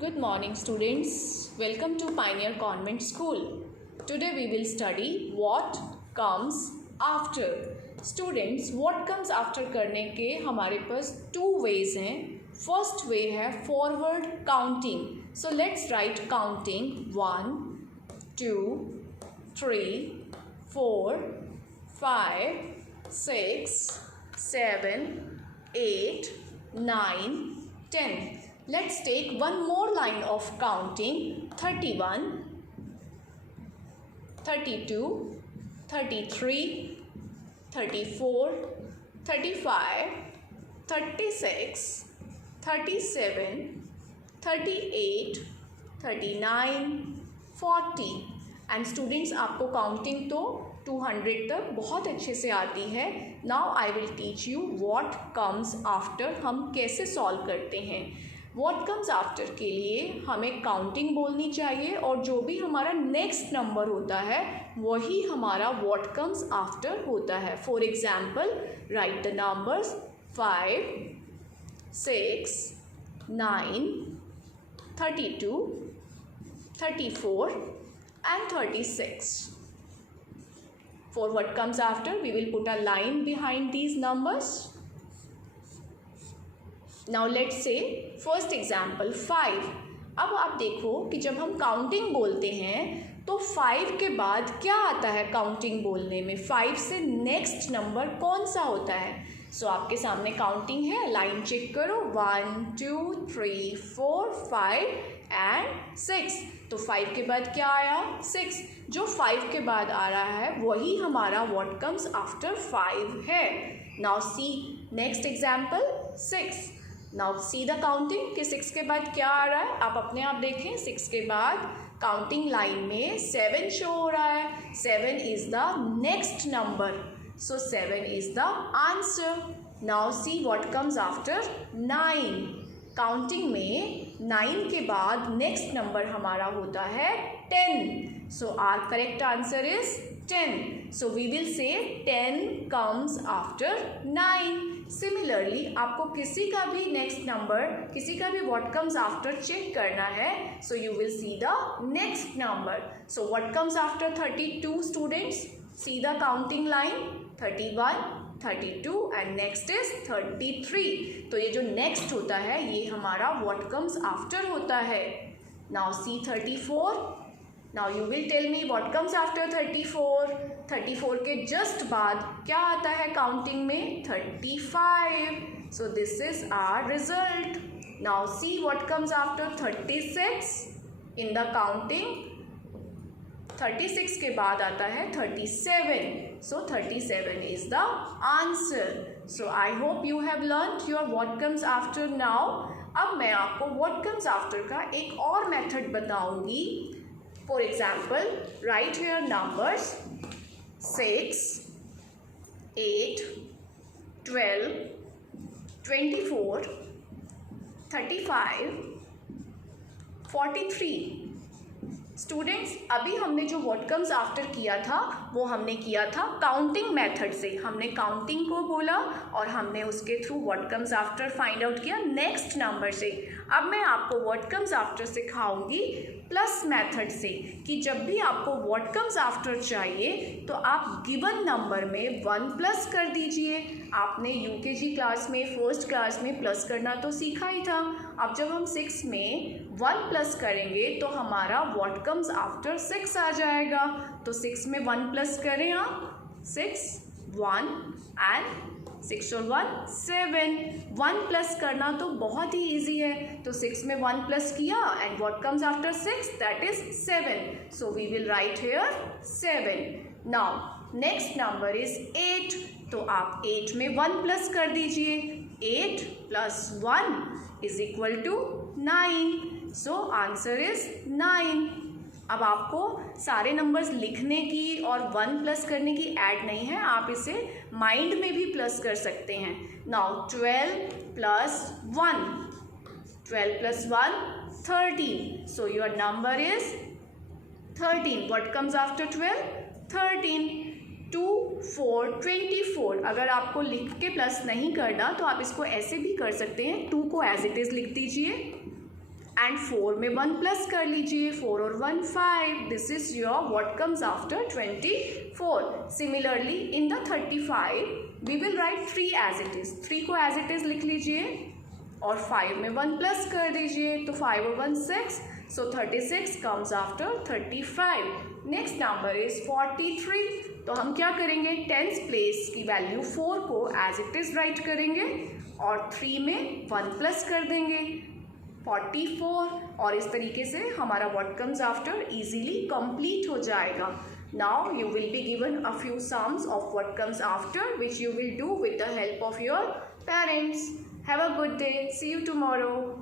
Good morning students. Welcome to Pioneer Convent School. Today we will study what comes after. Students, what comes after करने के हमारे पास two ways हैं. First way है forward counting. So let's write counting 1, 2, 3, 4, 5, 6, 7, 8, 9, 10. Let's take one more line of counting 31, 32, 33, 34, 35, 36, 37, 38, 39, 40 and students आपको counting तो 200 तक बहुत अच्छे से आती है. Now I will teach you what comes after. हम कैसे सॉल्व करते हैं. व्हाट कम्स आफ्टर के लिए हमें काउंटिंग बोलनी चाहिए और जो भी हमारा नेक्स्ट नंबर होता है वही हमारा व्हाट कम्स आफ्टर होता है. For example right the numbers 5, 6, 9, 32, 34 and 36. For what comes after, we will put a line behind these numbers. Now let's say first example 5. अब आप देखो कि जब हम काउंटिंग बोलते हैं तो 5 के बाद क्या आता है. काउंटिंग बोलने में 5 से नेक्स्ट नंबर कौन सा होता है. सो आपके सामने काउंटिंग है, लाइन चेक करो. 1, 2, 3, 4, 5 एंड 6. तो 5 के बाद क्या आया 6. जो 5 के बाद आ रहा है वही हमारा व्हाट कम्स आफ्टर 5 है. Now C next example 6. Now see the counting कि 6 के बाद क्या आ रहा है. आप अपने आप देखें. 6 के बाद काउंटिंग लाइन में 7 शो हो रहा है. 7 is the next number. So 7 is the answer. Now see what comes after 9. Counting में 9 के बाद नेक्स्ट नंबर हमारा होता है 10. So our correct answer is 10. So we will say 10 comes after 9. Similarly आपको किसी का भी नेक्स्ट नंबर, किसी का भी व्हाट कम्स आफ्टर चेक करना है. So you will see the next number. So what comes after 32 students. See the counting line 31, 32 and next is 33. तो ये जो नेक्स्ट होता है ये हमारा व्हाट कम्स आफ्टर होता है. Now see 34. Now you will tell me what comes after 34. 34 के जस्ट बाद क्या आता है काउंटिंग में 35. So this is our result. Now see what comes after 36. In the counting 36 के बाद आता है 37. So 37 is the answer. So I hope you have learned your what comes after now. अब मैं आपको what comes after का एक और मेथड बताऊंगी. For example, write here numbers 6, 8, 12, 24, 35, 43. Students अभी हमने जो व्हाट कम्स आफ्टर किया था वो हमने किया था काउंटिंग मेथड से. हमने काउंटिंग को बोला और हमने उसके through what comes after find out किया नेक्स्ट नंबर से. अब मैं आपको व्हाट कम्स आफ्टर सिखाऊंगी प्लस मेथड से कि जब भी आपको व्हाट कम्स आफ्टर चाहिए तो आप गिवन नंबर में 1 प्लस कर दीजिए. आपने यूकेजी क्लास में, फर्स्ट क्लास में प्लस करना तो सीखा ही था. अब जब हम 6 में 1 प्लस करेंगे तो हमारा व्हाट कम्स आफ्टर 6 आ जाएगा. तो 6 में 1 प्लस करें आप. 6, 1 एंड 6 और 1 7. 1 प्लस करना तो बहुत ही ईजी है. तो 6 में 1 प्लस किया and what comes after 6 that is 7. So we will write here 7. Now next number is 8. तो आप 8 में 1 प्लस कर दीजिए. 8 plus 1 is equal to 9. So answer is 9. अब आपको सारे नंबर्स लिखने की और 1 प्लस करने की ऐड नहीं है. आप इसे माइंड में भी प्लस कर सकते हैं. Now 12 plus 1. 12 plus 1 13. So your number is 13. What comes after 12 13. 2, 4, 24. अगर आपको लिख के प्लस नहीं करना तो आप इसको ऐसे भी कर सकते हैं. 2 को एज इट इज़ लिख दीजिए एंड 4 में 1 प्लस कर लीजिए, 4 और 1 5. This is your what comes after 24. Similarly in the 35 we will write 3 as it is. 3 को एज इट इज लिख लीजिए और 5 में 1 प्लस कर दीजिए, तो 5 और 1 6. So 36 comes after 35. Next number is 43. तो हम क्या करेंगे, टेंस प्लेस की वैल्यू 4 को एज इट इज राइट करेंगे और 3 में 1 प्लस कर देंगे, 44. और इस तरीके से हमारा what comes after easily complete हो जाएगा. Now you will be given a few sums of what comes after which you will do with the help of your parents. Have a good day. See you tomorrow.